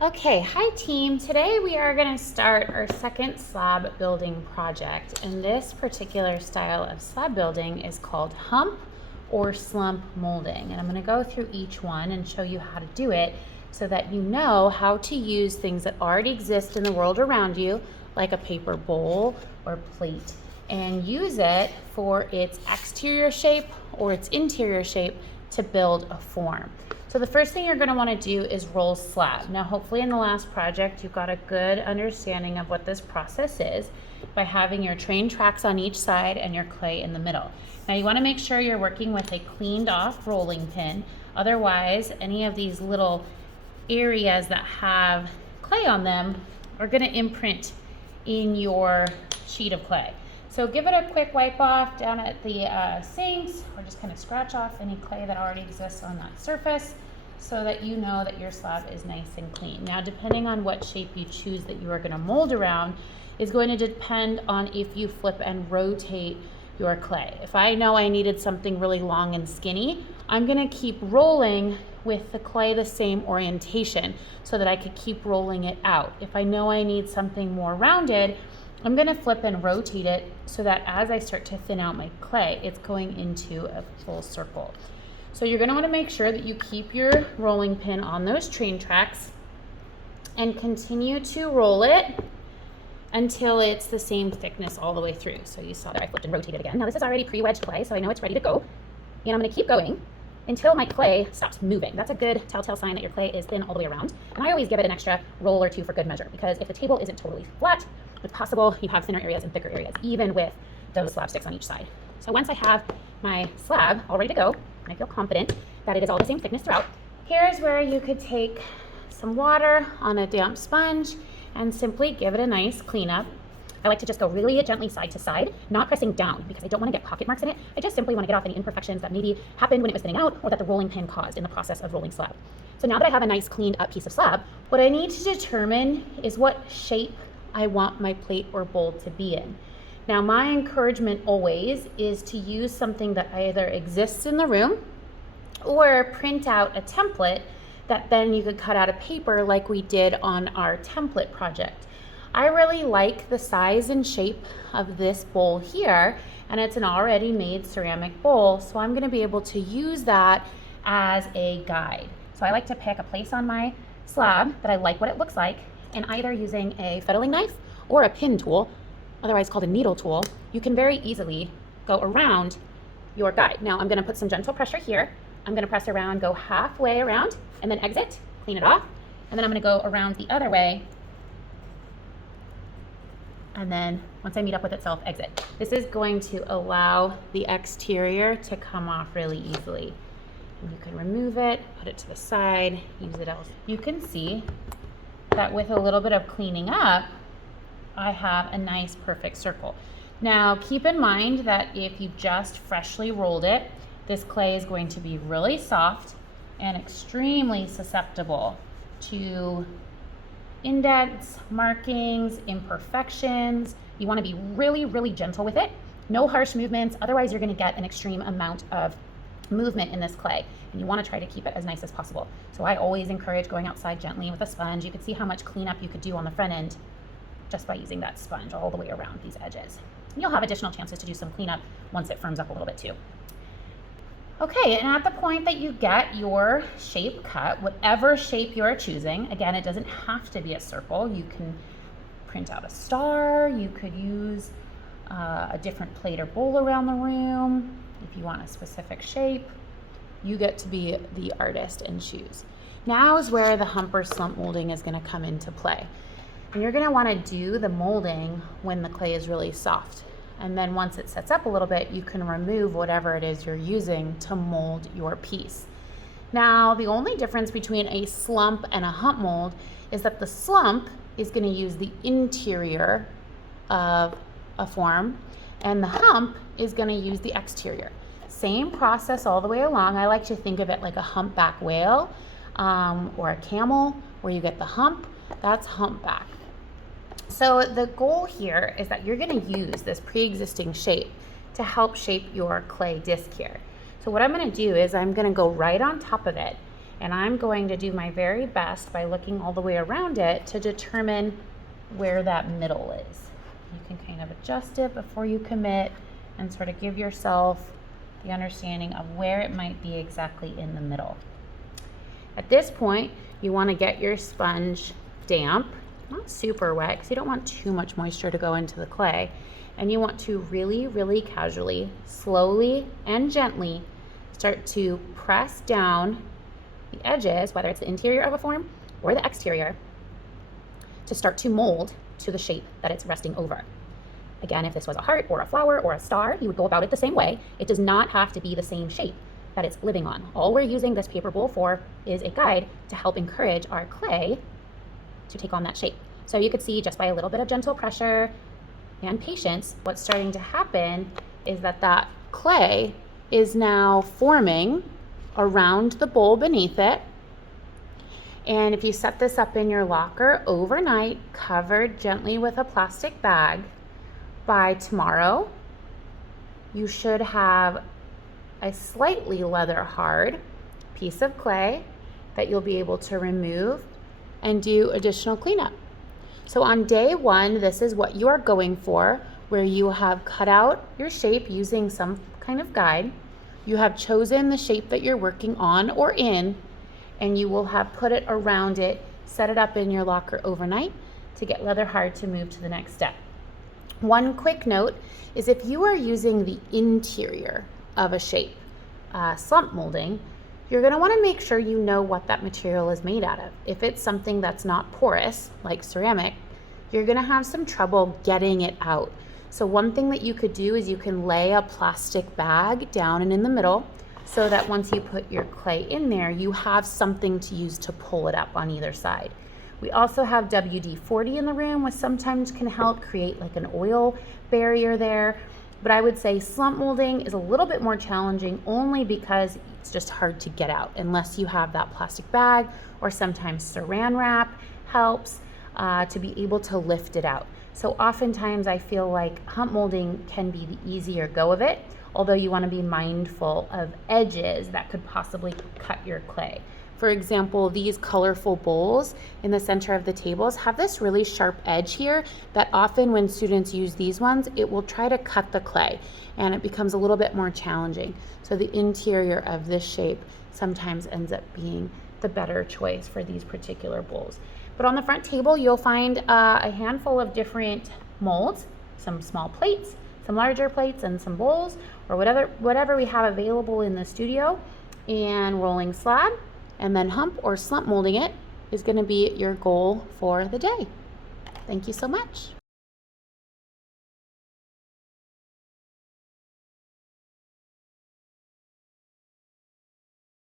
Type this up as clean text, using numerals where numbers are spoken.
Okay, hi team. Today we are going to start our second slab building project, and this particular style of slab building is called Hump or Slump molding. And I'm going to go through each one and show you how to do it so that you know how to use things that already exist in the world around you, like a paper bowl or plate, and use it for its exterior shape or its interior shape to build a form. So the first thing you're going to want to do is roll slab. Now hopefully in the last project you got a good understanding of what this process is by having your train tracks on each side and your clay in the middle. Now you want to make sure you're working with a cleaned off rolling pin, otherwise any of these little areas that have clay on them are going to imprint in your sheet of clay. So give it a quick wipe off down at the sinks, or just kind of scratch off any clay that already exists on that surface so that you know that your slab is nice and clean. Now, depending on what shape you choose that you are going to mold around is going to depend on if you flip and rotate your clay. If I know I needed something really long and skinny, I'm going to keep rolling with the clay the same orientation so that I could keep rolling it out. If I know I need something more rounded, I'm going to flip and rotate it so that as I start to thin out my clay, it's going into a full circle. So you're going to want to make sure that you keep your rolling pin on those train tracks and continue to roll it until it's the same thickness all the way through. So you saw that I flipped and rotated again. Now this is already pre-wedged clay, so I know it's ready to go. And I'm going to keep going until my clay stops moving. That's a good telltale sign that your clay is thin all the way around. And I always give it an extra roll or two for good measure, because if the table isn't totally flat, it's possible you have thinner areas and thicker areas, even with those slab sticks on each side. So once I have my slab all ready to go, and I feel confident that it is all the same thickness throughout, here's where you could take some water on a damp sponge and simply give it a nice cleanup. I like to just go really gently side to side, not pressing down because I don't want to get pocket marks in it. I just simply want to get off any imperfections that maybe happened when it was thinning out or that the rolling pin caused in the process of rolling slab. So now that I have a nice cleaned up piece of slab, what I need to determine is what shape I want my plate or bowl to be in. Now my encouragement always is to use something that either exists in the room or print out a template that then you could cut out of paper like we did on our template project. I really like the size and shape of this bowl here, and it's an already made ceramic bowl, so I'm going to be able to use that as a guide. So I like to pick a place on my slab that I like what it looks like, and either using a fettling knife or a pin tool, otherwise called a needle tool, you can very easily go around your guide. Now I'm going to put some gentle pressure here. I'm going to press around, go halfway around, and then exit, clean it off, and then I'm going to go around the other way, and then once I meet up with itself, exit. This is going to allow the exterior to come off really easily. And you can remove it, put it to the side, use it else. You can see that with a little bit of cleaning up, I have a nice perfect circle. Now keep in mind that if you just freshly rolled it, this clay is going to be really soft and extremely susceptible to indents, markings, imperfections. You want to be really, really gentle with it. No harsh movements, otherwise you're going to get an extreme amount of movement in this clay, and you want to try to keep it as nice as possible. So I always encourage going outside gently with a sponge. You can see how much cleanup you could do on the front end just by using that sponge all the way around these edges. And you'll have additional chances to do some cleanup once it firms up a little bit too. Okay, and at the point that you get your shape cut, whatever shape you're choosing, again, it doesn't have to be a circle. You can print out a star, you could use a different plate or bowl around the room. If you want a specific shape, you get to be the artist and choose. Now is where the hump or slump molding is going to come into play. And you're going to want to do the molding when the clay is really soft. And then once it sets up a little bit, you can remove whatever it is you're using to mold your piece. Now, the only difference between a slump and a hump mold is that the slump is going to use the interior of a form, and the hump is going to use the exterior. Same process all the way along. I like to think of it like a humpback whale or a camel, where you get the hump. That's humpback. So the goal here is that you're going to use this pre-existing shape to help shape your clay disc here. So what I'm going to do is I'm going to go right on top of it, And I'm going to do my very best by looking all the way around it to determine where that middle is. You can kind of adjust it before you commit and sort of give yourself the understanding of where it might be exactly in the middle. At this point, you want to get your sponge damp, not super wet because you don't want too much moisture to go into the clay. And you want to really, really casually, slowly and gently start to press down the edges, whether it's the interior of a form or the exterior, to start to mold to the shape that it's resting over. Again, if this was a heart or a flower or a star, you would go about it the same way. It does not have to be the same shape that it's living on. All we're using this paper bowl for is a guide to help encourage our clay to take on that shape. So you could see just by a little bit of gentle pressure and patience, what's starting to happen is that clay is now forming around the bowl beneath it. And if you set this up in your locker overnight, covered gently with a plastic bag, by tomorrow, you should have a slightly leather hard piece of clay that you'll be able to remove and do additional cleanup. So on day one, this is what you are going for, where you have cut out your shape using some kind of guide. You have chosen the shape that you're working on or in, and you will have put it around it, set it up in your locker overnight to get leather hard to move to the next step. One quick note is if you are using the interior of a shape, slump molding, you're going to want to make sure you know what that material is made out of. If it's something that's not porous, like ceramic, you're going to have some trouble getting it out. So one thing that you could do is you can lay a plastic bag down and in the middle so that once you put your clay in there, you have something to use to pull it up on either side. We also have WD-40 in the room, which sometimes can help create like an oil barrier there. But I would say slump molding is a little bit more challenging only because it's just hard to get out unless you have that plastic bag, or sometimes saran wrap helps to be able to lift it out. So oftentimes I feel like hump molding can be the easier go of it, although you want to be mindful of edges that could possibly cut your clay. For example, these colorful bowls in the center of the tables have this really sharp edge here that often when students use these ones, it will try to cut the clay and it becomes a little bit more challenging. So the interior of this shape sometimes ends up being the better choice for these particular bowls. But on the front table, you'll find a handful of different molds, some small plates, some larger plates, and some bowls, or whatever we have available in the studio, and rolling slab. And then hump or slump molding it is going to be your goal for the day. Thank you so much.